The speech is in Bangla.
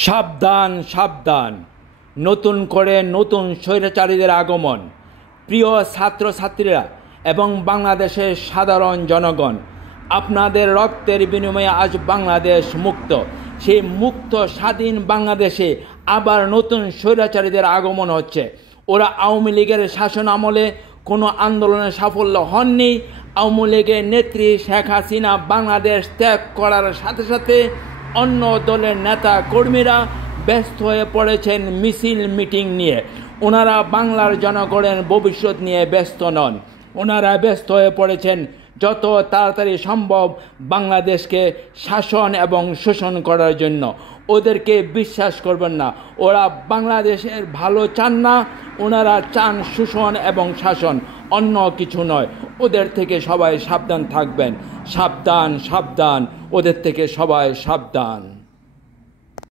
সাবধান সাবধান, নতুন করে নতুন স্বৈরাচারীদের আগমন। প্রিয় ছাত্রছাত্রীরা এবং বাংলাদেশের সাধারণ জনগণ, আপনাদের রক্তের বিনিময়ে আজ বাংলাদেশ মুক্ত। সেই মুক্ত স্বাধীন বাংলাদেশে আবার নতুন স্বৈরাচারীদের আগমন হচ্ছে। ওরা আওয়ামী লীগের শাসন আমলে কোনো আন্দোলনে সাফল্য হননি। আওয়ামী লীগের নেত্রী শেখ হাসিনা বাংলাদেশ ত্যাগ করার সাথে সাথে অন্য দলের নেতা কর্মীরা ব্যস্ত হয়ে পড়েছেন মিছিল মিটিং নিয়ে। ওনারা বাংলার জনগণের ভবিষ্যৎ নিয়ে ব্যস্ত নন। ওনারা ব্যস্ত হয়ে পড়েছেন যত তাড়াতাড়ি সম্ভব বাংলাদেশকে শাসন এবং শোষণ করার জন্য। ওদেরকে বিশ্বাস করবেন না, ওরা বাংলাদেশের ভালো চান না, ওনারা চান শোষণ এবং শাসন, অন্য কিছু নয়। ওদের থেকে সবাই সাবধান থাকবেন। সাবধান সাবধান, ওদের থেকে সবাই সাবধান।